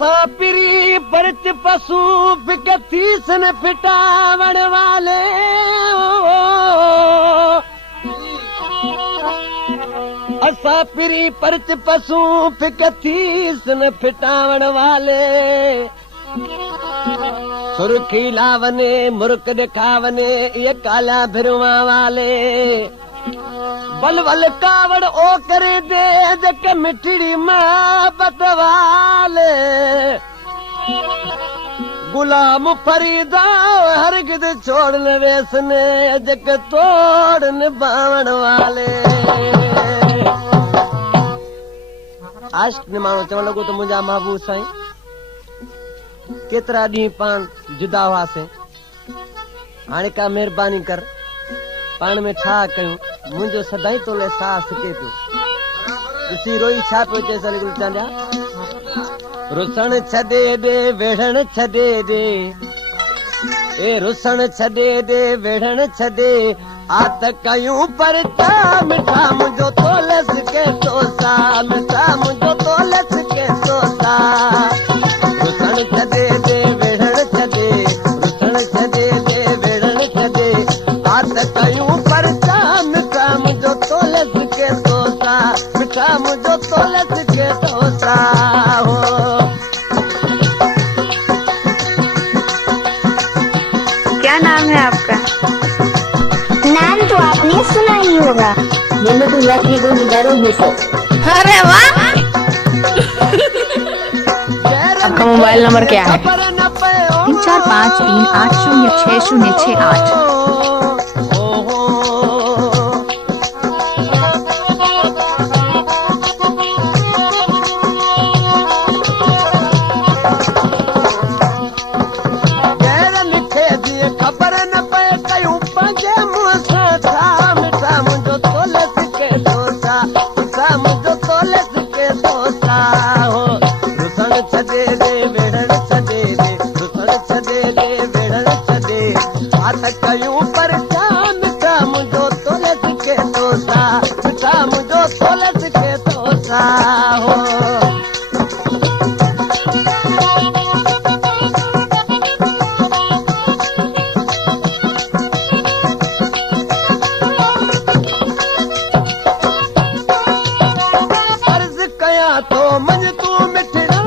असां पिरी परच पशु फिकथीस न फिटावण वाले असां पिरी परच पशु फिकथीस न फिटावण वाले सुर्खी लावने मुर्क दिखावने ये काला भिरवा वाले बल बल कावड़ ओ करे दे जक मिठड़ी मोहब्बत वाले गुलाम फरीदा हरगिद छोड़ न वेसने जक तोड़ निभावण वाले आशिक ने माण्हू चवण लॻो त मुंहिंजा महबूब साईं केतिरा ॾींहं पाण जुदा हुआसीं हाणे का महिरबानी कर पाण में छा कयूं मुंहिंजो सदाई तोले साह सिके पियो ॾिसी रोई छा पियो चए सर गुलचांडिया रुसण छॾे ॾे वेढ़ण छॾे ॾे ए रुसण छॾे ॾे वेढ़ण छॾे आत कयूं पर छा मिठा मुंहिंजो तोले सिके थो सा मिठा मुंहिंजो तोले सिके थो सा रुसण छॾे ॾे वेढ़ण छॾे रुसण छॾे ॾे वेढ़ण छॾे आत कयूं पर छा मिठा मुंहिंजो तोले सिके थो सा मिठा मुंहिंजो तोले सिके थो सा हो क्या नाम है आपका? नाम तो आपने सुना ही होगा। तो यात्री को निकालो ये सब। अरे वाह! आपका मोबाइल नंबर क्या है? 3453806068। कयूं पर छा मिठा मुंहिंजो तोले सिके थो सा मिठा मुंहिंजो तोले सिके थो सा हो अर्ज़ कयां थो मंझ तूं मिठड़ा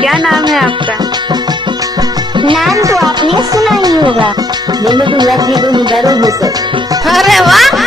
क्या नाम है आपका? नाम तो आपने सुना ही होगा। तो यात्री को निकालो ये सब। अरे वाह!